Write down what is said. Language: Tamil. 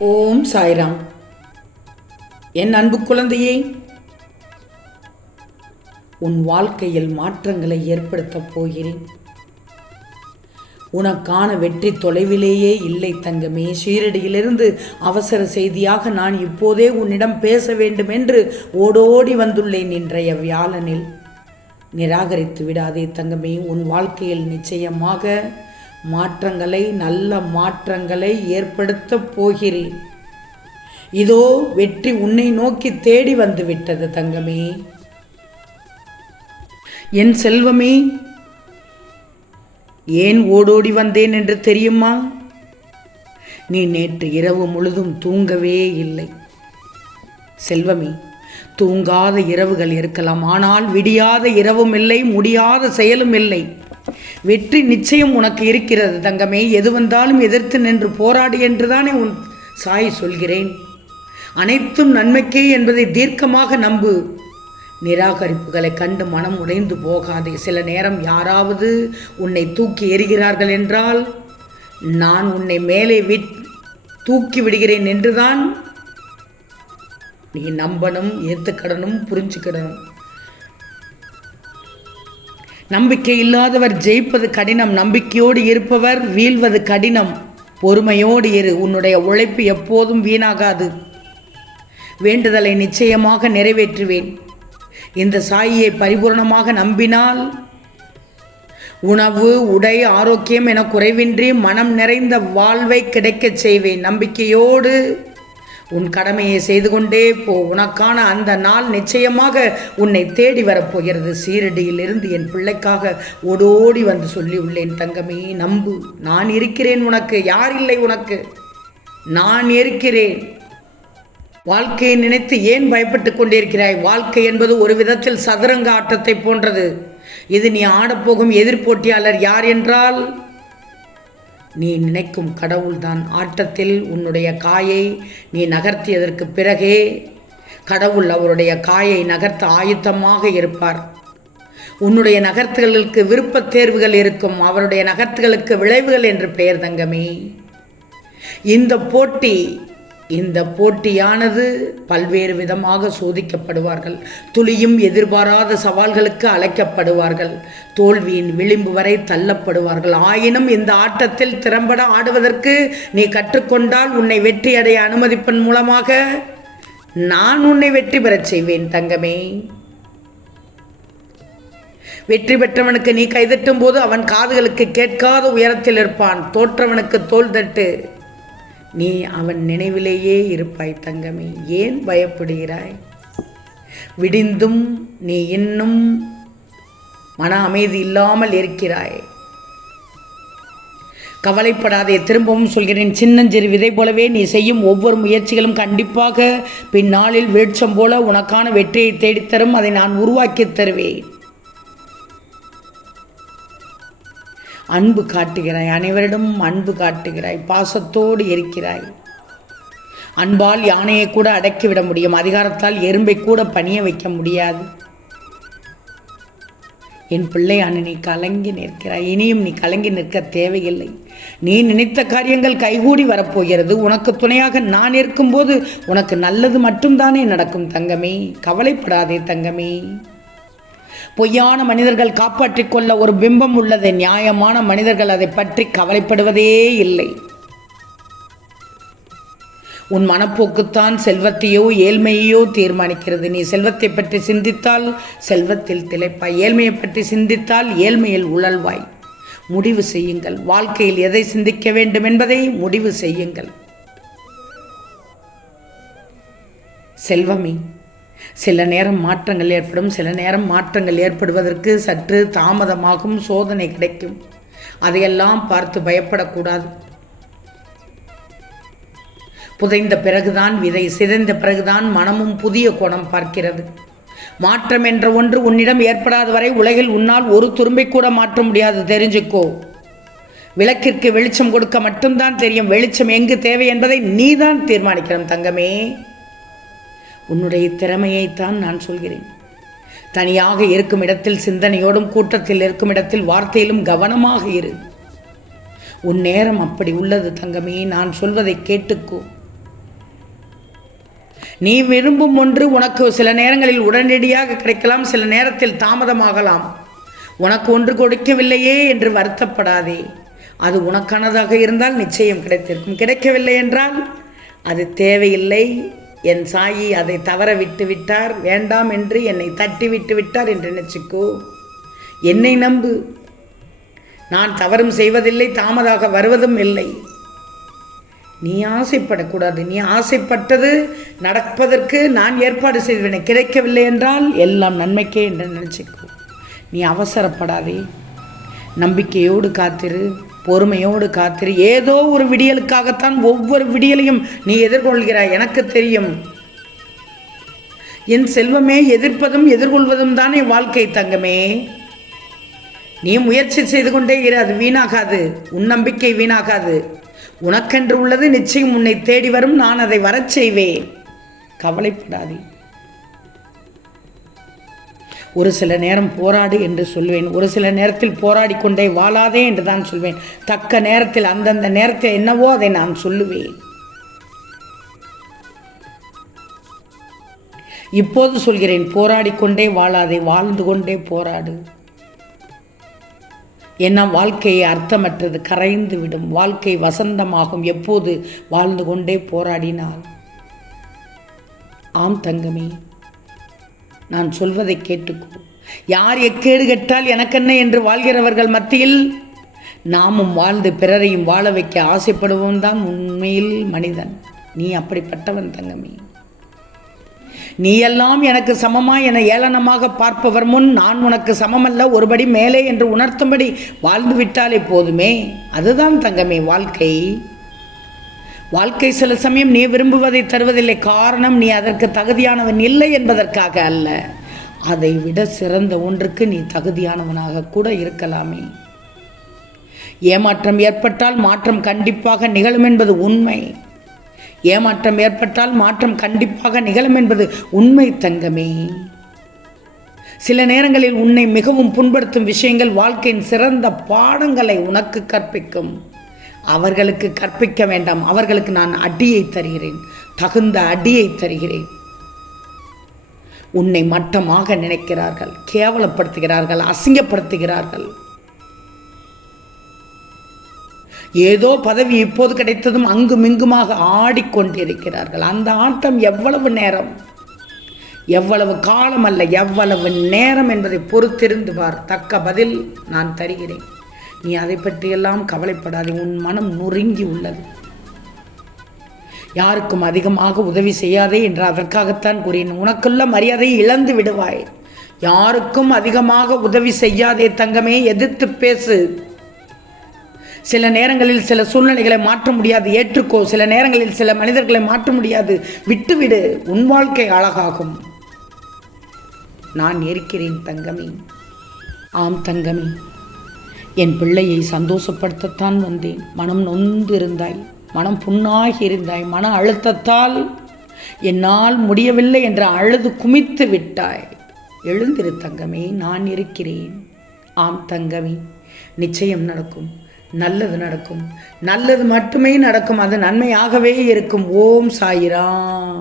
ஓம் சாய்ராம். என் அன்பு குழந்தையே உன் வாழ்க்கையில் மாற்றங்களை ஏற்படுத்தப் போகிறேன். உனக்கான வெற்றி தொலைவிலேயே இல்லை தங்கமே. ஷீரடியிலிருந்து அவசர செய்தியாக நான் இப்போதே உன்னிடம் பேச வேண்டும் என்று ஓடோடி வந்துள்ளேன் இன்றைய வியாழனில். நிராகரித்து விடாதே தங்கமே உன் வாழ்க்கையில் நிச்சயமாக மாற்றங்களை நல்ல மாற்றங்களை ஏற்படுத்தப் போகிறேன். இதோ வெற்றி உன்னை நோக்கி தேடி வந்துவிட்டது தங்கமே. என் செல்வமே ஏன் ஓடோடி வந்தேன் என்று தெரியுமா? நீ நேற்று இரவு முழுதும் தூங்கவே இல்லை. செல்வமே தூங்காத இரவுகள் இருக்கலாம். ஆனால் விடியாத இரவும் இல்லை முடியாத செயலும் இல்லை. வெற்றி நிச்சயம் உனக்கு இருக்கிறது தங்கமே. எது வந்தாலும் எதிர்த்து நின்று போராடு என்றுதானே உன் சாய் சொல்கிறேன். அனைத்தும் நன்மைக்கே என்பதை தீர்க்கமாக நம்பு. நிராகரிப்புகளை கண்டு மனம் உடைந்து போகாதே. சில நேரம் யாராவது உன்னை தூக்கி எறிகிறார்கள் என்றால் நான் உன்னை மேலே விட் தூக்கி விடுகிறேன் என்றுதான் நீ நம்பணும் ஏற்றுக்கடனும் புரிஞ்சுக்கிடணும். நம்பிக்கை இல்லாதவர் ஜெயிப்பது கடினம் நம்பிக்கையோடு இருப்பவர் வீழ்வது கடினம். பொறுமையோடு இரு உன்னுடைய உழைப்பு எப்போதும் வீணாகாது. வேண்டுதலை நிச்சயமாக நிறைவேற்றுவேன். இந்த சாயியை பரிபூர்ணமாக நம்பினால் உணவு உடை ஆரோக்கியம் என குறைவின்றி மனம் நிறைந்த வாழ்வை கிடைக்கச் செய்வேன். நம்பிக்கையோடு உன் கடமையை செய்து கொண்டே போ. உனக்கான அந்த நாள் நிச்சயமாக உன்னை தேடி வரப்போகிறது. சீரடியிலிருந்து என் பிள்ளைக்காக ஓடோடி வந்து சொல்லி உள்ளேன் தங்கமே நம்பு. நான் இருக்கிறேன் உனக்கு. யார் இல்லை உனக்கு? நான் இருக்கிறேன். வாழ்க்கையை நினைத்து ஏன் பயப்பட்டு கொண்டிருக்கிறாய்? வாழ்க்கை என்பது ஒரு விதத்தில் சதுரங்க ஆட்டத்தை போன்றது. இது நீ ஆடப்போகும் எதிர்போட்டியாளர் யார் என்றால் நீ நினைக்கும் கடவுள்தான். ஆட்டத்தில் உன்னுடைய காயை நீ நகர்த்தியதற்கு பிறகே கடவுள் அவருடைய காயை நகர்த்த ஆயுத்தமாக இருப்பார். உன்னுடைய நகர்த்துகளுக்கு விருப்பத் தேர்வுகள் இருக்கும். அவருடைய நகர்த்துகளுக்கு விளைவுகள் என்று பெயர் தங்கமே. இந்த போட்டி இந்த போட்டியானது பல்வேறு விதமாக சோதிக்கப்படுவார்கள். துளியும் எதிர்பாராத சவால்களுக்கு அழைக்கப்படுவார்கள். தோல்வியின் விளிம்பு வரை தள்ளப்படுவார்கள். ஆயினும் இந்த ஆட்டத்தில் திறம்பட ஆடுவதற்கு நீ கற்றுக்கொண்டால் உன்னை வெற்றியடைய அனுமதிப்பன் மூலமாக நான் உன்னை வெற்றி பெறச் செய்வேன் தங்கமே. வெற்றி பெற்றவனுக்கு நீ கைதட்டும் போது அவன் காதுகளுக்கு கேட்காத உயரத்தில் இருப்பான். தோற்றவனுக்கு தோல் தட்டு. நீ அவன் நினைவிலேயே இருப்பாய் தங்கமே. ஏன் பயப்படுகிறாய்? விடிந்தும் நீ இன்னும் மன அமைதி இல்லாமல் இருக்கிறாய். கவலைப்படாதே திரும்பவும் சொல்கிறேன் சின்னஞ்சிறு விதை போலவே நீ செய்யும் ஒவ்வொரு முயற்சிகளும் கண்டிப்பாக பின்னாளில் வெளிச்சம் போல உனக்கான வெற்றியை தேடித்தரும். அதை நான் உருவாக்கி தருவேன். அன்பு காட்டுகிறாய் அனைவரிடமும் அன்பு காட்டுகிறாய் பாசத்தோடு இருக்கிறாய். அன்பால் யானையை கூட அடக்கிவிட முடியும் அதிகாரத்தால் எறும்பை கூட பணிய வைக்க முடியாது. என் பிள்ளையான நீ கலங்கி நிற்கிறாய் இனியும் நீ கலங்கி நிற்க தேவையில்லை. நீ நினைத்த காரியங்கள் கைகூடி வரப்போகிறது. உனக்கு துணையாக நான் இருக்கும்போது உனக்கு நல்லது மட்டும்தானே நடக்கும் தங்கமே. கவலைப்படாதே தங்கமே. பொய்யான மனிதர்கள் காப்பாற்றிக் கொள்ள ஒரு பிம்பம் உள்ளது நியாயமான மனிதர்கள் அதை பற்றி கவலைப்படுவதே இல்லை. உன் மனப்போக்குத்தான் செல்வத்தையோ ஏழ்மையோ தீர்மானிக்கிறது. நீ செல்வத்தை பற்றி சிந்தித்தால் செல்வத்தில் திளைப்பாய். ஏழ்மையை பற்றி சிந்தித்தால் ஏழ்மையில் உழல்வாய். முடிவு செய்யுங்கள். வாழ்க்கையில் எதை சிந்திக்க வேண்டும் என்பதை முடிவு செய்யுங்கள். செல்வமே சில நேரம் மாற்றங்கள் ஏற்படும் சில நேரம் மாற்றங்கள் ஏற்படுவதற்கு சற்று தாமதமாகும் சோதனை கிடைக்கும். அதையெல்லாம் பார்த்து பயப்படக்கூடாது. புதைந்த பிறகுதான் விதை சிதைந்த பிறகுதான் மனமும் புதிய கோணம் பார்க்கிறது. மாற்றம் என்ற ஒன்று உன்னிடம் ஏற்படாத வரை உலகில் உன்னால் ஒரு துரும்பை கூட மாற்ற முடியாது தெரிஞ்சுக்கோ. விளக்கிற்கு வெளிச்சம் கொடுக்க மட்டும்தான் தெரியும் வெளிச்சம் எங்கு தேவை என்பதை நீதான் தீர்மானிக்கணும் தங்கமே. உன்னுடைய திறமையைத்தான் நான் சொல்கிறேன். தனியாக இருக்கும் இடத்தில் சிந்தனையோடும் கூட்டத்தில் இருக்கும் இடத்தில் வார்த்தையிலும் கவனமாக இரு. உன் நேரம் அப்படி உள்ளது தங்கமே நான் சொல்வதை கேட்டுக்கோ. நீ விரும்பும் ஒன்று உனக்கு சில நேரங்களில் உடனடியாக கிடைக்கலாம் சில நேரத்தில் தாமதமாகலாம். உனக்கு ஒன்று கொடுக்கவில்லையே என்று வருத்தப்படாதே. அது உனக்கானதாக இருந்தால் நிச்சயம் கிடைத்திருக்கும். கிடைக்கவில்லை என்றால் அது தேவையில்லை. என் சாயி அதை தவற விட்டு விட்டார். வேண்டாம் என்று என்னை தட்டி விட்டு விட்டார் என்று நினைச்சுக்கோ. என்னை நம்பு. நான் தவறும் செய்வதில்லை தாமதாக வருவதும் இல்லை. நீ ஆசைப்படக்கூடாது. நீ ஆசைப்பட்டது நடப்பதற்கு நான் ஏற்பாடு செய்வேன் கிடைக்கவில்லை என்றால் எல்லாம் நன்மைக்கே என்று நினச்சிக்கோ. நீ அவசரப்படாதே. நம்பிக்கையோடு காத்திரு. பொறுமையோடு காத்திரு. ஏதோ ஒரு விடியலுக்காகத்தான் ஒவ்வொரு விடியலையும் நீ எதிர்கொள்கிறாய். எனக்கு தெரியும். என் செல்வமே எதிர்ப்பதும் எதிர்கொள்வதும் தானே வாழ்க்கை தங்கமே. நீ முயற்சி செய்து கொண்டே இரு அது வீணாகாது. உன் நம்பிக்கை வீணாகாது. உனக்கென்று உள்ளது நிச்சயம் உன்னை தேடி வரும் நான் அதை வரச் செய்வேன். கவலைப்படாதே. ஒரு சில நேரம் போராடு என்று சொல்வேன். ஒரு சில நேரத்தில் போராடி கொண்டே வாழாதே என்று தான் சொல்வேன். தக்க நேரத்தில் அந்தந்த நேரத்தில் என்னவோ அதை நான் சொல்லுவேன். இப்போது சொல்கிறேன் போராடி கொண்டே வாழாதே வாழ்ந்து கொண்டே போராடு. ஏன்னா வாழ்க்கையை அர்த்தமற்றது கரைந்து விடும். வாழ்க்கை வசந்தமாகும் எப்போது வாழ்ந்து கொண்டே போராடினால். ஆம் தங்கமே. நான் சொல்வதை கேட்டுக்கோ. யார் எக்கேடு கெட்டால் எனக்கென்ன என்று வாழ்கிறவர்கள் மத்தியில்? நாமும் வாழ்ந்து பிறரையும் வாழ வைக்க ஆசைப்படுவோம் தான் உண்மையில் மனிதன். நீ அப்படிப்பட்டவன் தங்கமே. நீ எல்லாம் எனக்கு சமமா என ஏளனமாக பார்ப்பவர் முன் நான் உனக்கு சமமல்ல ஒருபடி மேலே என்று உணர்த்தும்படி வாழ்ந்து விட்டாலே போதுமே. அதுதான் தங்கமே வாழ்க்கை. வாழ்க்கை சில சமயம் நீ விரும்புவதை தருவதில்லை. காரணம் நீ அதற்கு தகுதியானவன் இல்லை என்பதற்காக அல்ல. அதை விட சிறந்த ஒன்றுக்கு நீ தகுதியானவனாக கூட இருக்கலாமே. ஏமாற்றம் ஏற்பட்டால் மாற்றம் கண்டிப்பாக நிகழும் என்பது உண்மை. ஏமாற்றம் ஏற்பட்டால் மாற்றம் கண்டிப்பாக நிகழும் என்பது உண்மை தங்கமே. சில நேரங்களில் உன்னை மிகவும் புண்படுத்தும் விஷயங்கள் வாழ்க்கையின் சிறந்த பாடங்களை உனக்கு கற்பிக்கும். அவர்களுக்கு கற்பிக்க வேண்டாம். அவர்களுக்கு நான் அடியை தருகிறேன். தகுந்த அடியை தருகிறேன். உன்னை மட்டமாக நினைக்கிறார்கள். கேவலப்படுத்துகிறார்கள். அசிங்கப்படுத்துகிறார்கள். ஏதோ பதவி இப்போது கிடைத்ததும் அங்கும் இங்குமாக ஆடிக்கொண்டிருக்கிறார்கள். அந்த ஆட்டம் எவ்வளவு நேரம்? எவ்வளவு காலம் அல்ல எவ்வளவு நேரம் என்பதை பொறுத்திருந்து பார் தக்க பதில் நான் தருகிறேன். நீ அதை பற்றியெல்லாம் கவலைப்படாதே. உன் மனம் நொறுங்கி உள்ளது. யாருக்கும் அதிகமாக உதவி செய்யாதே என்று அதற்காகத்தான் கூறினேன். உனக்குள்ள மரியாதையை இழந்து விடுவாய். யாருக்கும் அதிகமாக உதவி செய்யாதே தங்கமே எதிர்த்து பேசு. சில நேரங்களில் சில சூழ்நிலைகளை மாற்ற முடியாது. ஏற்றுக்கோ. சில நேரங்களில் சில மனிதர்களை மாற்ற முடியாது. விட்டுவிடு. உன் வாழ்க்கை அழகாகும். நான் இருக்கிறேன் தங்கமே. ஆம் தங்கமே. என் பிள்ளையை சந்தோஷப்படுத்தத்தான் வந்தேன். மனம் நொந்து இருந்தாய் மனம் புண்ணாகி இருந்தாய் மன அழுத்தத்தால் என்னால் முடியவில்லை என்று அழுது குமித்து விட்டாய். எழுந்திரு தங்கமே நான் இருக்கிறேன். ஆம் தங்கமே நிச்சயம் நடக்கும். நல்லது நடக்கும். நல்லது மட்டுமே நடக்கும். அது நன்மையாகவே இருக்கும். ஓம் சாயிராம்.